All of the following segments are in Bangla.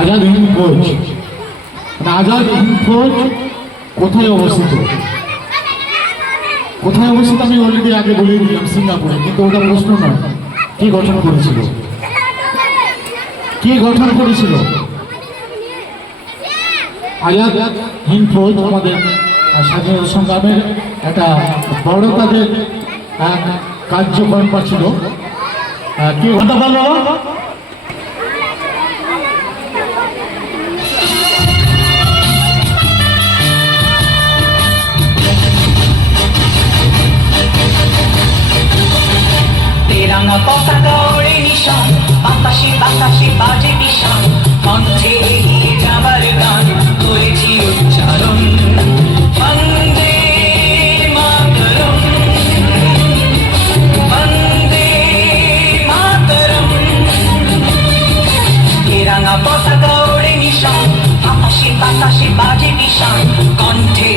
আজাদ হিন্দ ফৌজ। মানে আজাদ হিন্দ ফৌজ কোথায় অবস্থিত? কোথায় অবস্থিত আমি অলরেডি আগে বলে দিলাম, সিঙ্গাপুরে, কিন্তু ওটা প্রশ্ন নয়। কি গঠন করেছিল? কি গঠন করেছিল? আজাদ হিন্দ ফৌজ আমাদের স্বাধীনতা সংগ্রামের একটা বড় তাদের কার্যকর্ম ছিল। কি কথা বলো তেরাঙা পতাকা ওড়ে নিশান, বাতাসে বাতাসে বাজে নিশান, কণ্ঠে এগিয়ে যাবার গান, করেছি উচ্চারণ। পতাকা ওড়ে নিশান, বাতাসে বাতাসে বাজে নিশান, কণ্ঠে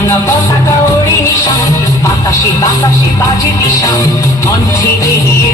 তিরঙ্গা পতাকা ওড়ে নিশান। বাতাসে বাতাসে বাজে নিশান। নিয়ে এগিয়ে